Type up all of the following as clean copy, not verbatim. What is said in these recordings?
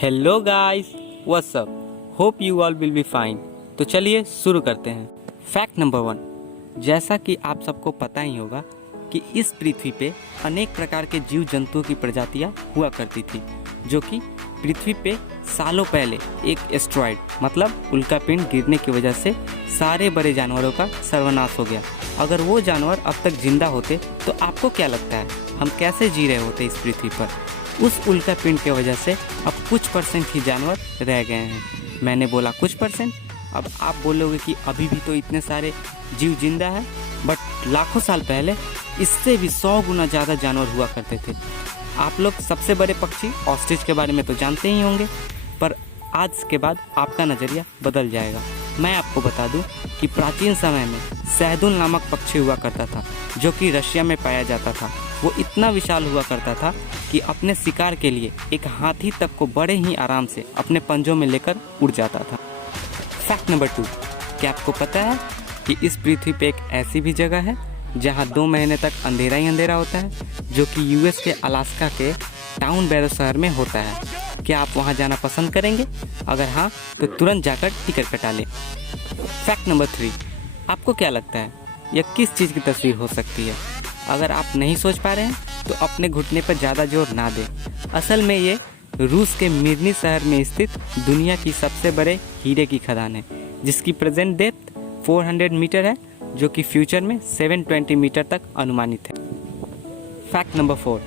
Hello guys, what's up, hope you all will be fine. तो चलिए शुरू करते हैं। फैक्ट नंबर 1, जैसा कि आप सबको पता ही होगा कि इस पृथ्वी पे अनेक प्रकार के जीव जंतुओं की प्रजातियां हुआ करती थी, जो कि पृथ्वी पे सालों पहले एक एस्ट्रॉयड मतलब उल्कापिंड गिरने की वजह से सारे बड़े जानवरों का सर्वनाश हो गया। अगर वो जानवर अब तक जिंदा होते तो आपको क्या लगता है हम कैसे जी रहे होते इस पृथ्वी पर? उस उल्कापिंड की वजह से अब कुछ परसेंट ही जानवर रह गए हैं। मैंने बोला कुछ परसेंट, अब आप बोलोगे कि अभी भी तो इतने सारे जीव जिंदा है, बट लाखों साल पहले इससे भी 100 गुना ज़्यादा जानवर हुआ करते थे। आप लोग सबसे बड़े पक्षी ऑस्ट्रिच के बारे में तो जानते ही होंगे, पर आज के बाद आपका नज़रिया बदल जाएगा। मैं आपको बता दूं कि प्राचीन समय में सहदून नामक पक्षी हुआ करता था, जो कि रशिया में पाया जाता था। वो इतना विशाल हुआ करता था कि अपने शिकार के लिए एक हाथी तक को बड़े ही आराम से अपने पंजों में लेकर उड़ जाता था। फैक्ट नंबर 2, क्या आपको पता है कि इस पृथ्वी पे एक ऐसी भी जगह है जहां 2 महीने तक अंधेरा ही अंधेरा होता है, जो कि यूएस के अलास्का के टाउन बैरो शहर में होता है। क्या आप वहां जाना पसंद करेंगे? अगर हाँ तो तुरंत जाकर टिकट कटा लें। फैक्ट नंबर 3, आपको क्या लगता है यह किस चीज़ की तस्वीर हो सकती है? अगर आप नहीं सोच पा रहे हैं तो अपने घुटने पर ज़्यादा जोर ना दें। असल में ये रूस के मिर्नी शहर में स्थित दुनिया की सबसे बड़े हीरे की खदान है, जिसकी प्रेजेंट डेप्थ 400 मीटर है, जो कि फ्यूचर में 720 मीटर तक अनुमानित है। फैक्ट नंबर 4,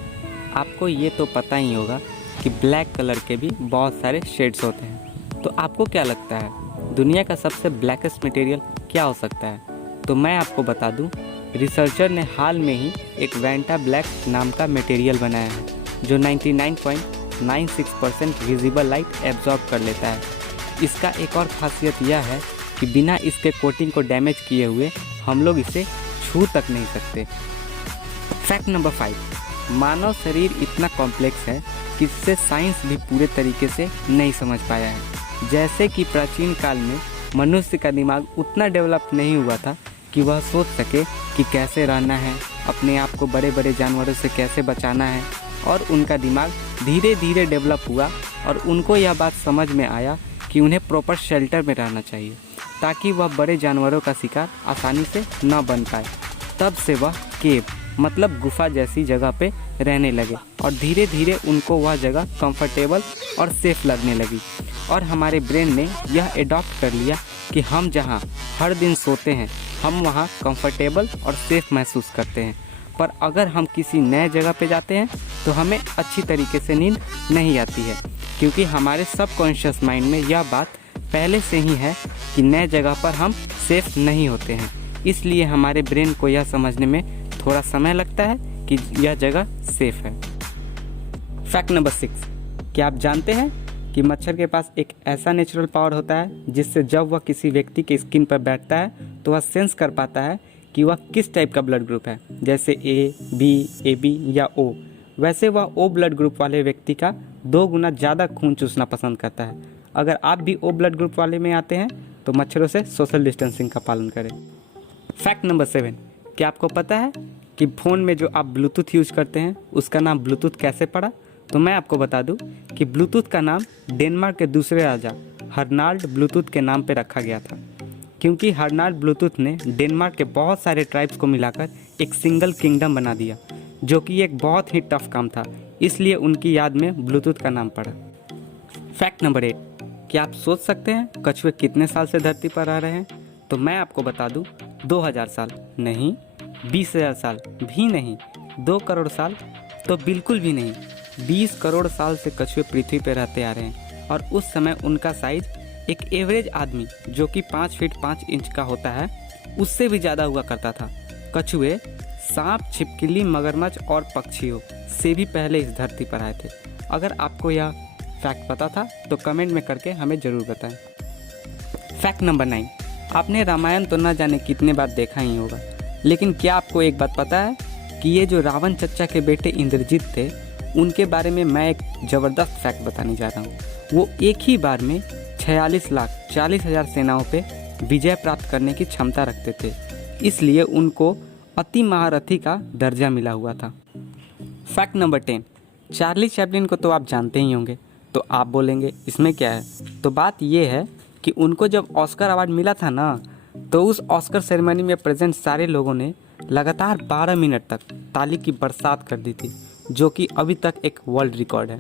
आपको ये तो पता ही होगा कि ब्लैक कलर के भी बहुत सारे शेड्स होते हैं। तो आपको क्या लगता है दुनिया का सबसे ब्लैकेस्ट मटेरियल क्या हो सकता है? तो मैं आपको बता दूं, रिसर्चर ने हाल में ही एक वेंटा ब्लैक नाम का मटेरियल बनाया है, जो 99.96% विजिबल लाइट एब्जॉर्ब कर लेता है। इसका एक और खासियत यह है कि बिना इसके कोटिंग को डैमेज किए हुए हम लोग इसे छू तक नहीं सकते। फैक्ट नंबर 5, मानव शरीर इतना कॉम्प्लेक्स है कि इससे साइंस भी पूरे तरीके से नहीं समझ पाया है। जैसे कि प्राचीन काल में मनुष्य का दिमाग उतना डेवलप नहीं हुआ था कि वह सोच सके कि कैसे रहना है, अपने आप को बड़े बड़े जानवरों से कैसे बचाना है, और उनका दिमाग धीरे धीरे डेवलप हुआ और उनको यह बात समझ में आया कि उन्हें प्रॉपर शेल्टर में रहना चाहिए ताकि वह बड़े जानवरों का शिकार आसानी से न बन पाए। तब से वह केव मतलब गुफा जैसी जगह पे रहने लगे और धीरे धीरे उनको वह जगह कंफर्टेबल और सेफ लगने लगी। और हमारे ब्रेन ने यह एडॉप्ट कर लिया कि हम जहाँ हर दिन सोते हैं हम वहाँ कंफर्टेबल और सेफ महसूस करते हैं, पर अगर हम किसी नए जगह पे जाते हैं तो हमें अच्छी तरीके से नींद नहीं आती है, क्योंकि हमारे सबकॉन्शियस माइंड में यह बात पहले से ही है कि नए जगह पर हम सेफ नहीं होते हैं। इसलिए हमारे ब्रेन को यह समझने में थोड़ा समय लगता है कि यह जगह सेफ है। फैक्ट नंबर 6, क्या आप जानते हैं कि मच्छर के पास एक ऐसा नेचुरल पावर होता है जिससे जब वह किसी व्यक्ति के स्किन पर बैठता है तो वह सेंस कर पाता है कि वह किस टाइप का ब्लड ग्रुप है, जैसे ए, बी, AB या O। वैसे वह O ब्लड ग्रुप वाले व्यक्ति का 2 गुना ज़्यादा खून चूसना पसंद करता है। अगर आप भी O ब्लड ग्रुप वाले में आते हैं तो मच्छरों से सोशल डिस्टेंसिंग का पालन करें। फैक्ट नंबर 7, क्या आपको पता है कि फ़ोन में जो आप ब्लूटूथ यूज करते हैं उसका नाम ब्लूटूथ कैसे पड़ा? तो मैं आपको बता दूं कि ब्लूटूथ का नाम डेनमार्क के दूसरे राजा हर्नाल्ड ब्लूटूथ के नाम पर रखा गया था, क्योंकि हर्नाल्ड ब्लूटूथ ने डेनमार्क के बहुत सारे ट्राइब्स को मिलाकर एक सिंगल किंगडम बना दिया, जो कि एक बहुत ही टफ काम था, इसलिए उनकी याद में ब्लूटूथ का नाम पड़ा। फैक्ट नंबर 8, क्या आप सोच सकते हैं कछुए कितने साल से धरती पर रह रहे हैं? तो मैं आपको बता दूं 2000 साल नहीं, 20,000 साल भी नहीं, 2 करोड़ साल तो बिल्कुल भी नहीं, 20 करोड़ साल से कछुए पृथ्वी पर रहते आ रहे हैं। और उस समय उनका साइज एक एवरेज आदमी जो कि 5 फीट 5 इंच का होता है उससे भी ज़्यादा हुआ करता था। कछुए सांप, छिपकली, मगरमच्छ और पक्षियों से भी पहले इस धरती पर आए थे। अगर आपको यह फैक्ट पता था तो कमेंट में करके हमें ज़रूर बताएं। फैक्ट नंबर 9, आपने रामायण तो न जाने कितने बार देखा ही होगा, लेकिन क्या आपको एक बात पता है कि ये जो रावण चच्चा के बेटे इंद्रजीत थे उनके बारे में मैं एक ज़बरदस्त फैक्ट बताने जा रहा हूँ। वो एक ही बार में 46,40,000 सेनाओं पे विजय प्राप्त करने की क्षमता रखते थे, इसलिए उनको अति महारथी का दर्जा मिला हुआ था। फैक्ट नंबर 10, चार्ली चैपलिन को तो आप जानते ही होंगे, तो आप बोलेंगे इसमें क्या है। तो बात ये है कि उनको जब ऑस्कर अवार्ड मिला था ना, तो उस ऑस्कर सेरेमनी में प्रेजेंट सारे लोगों ने लगातार 12 मिनट तक ताली की बरसात कर दी थी, जो कि अभी तक एक वर्ल्ड रिकॉर्ड है।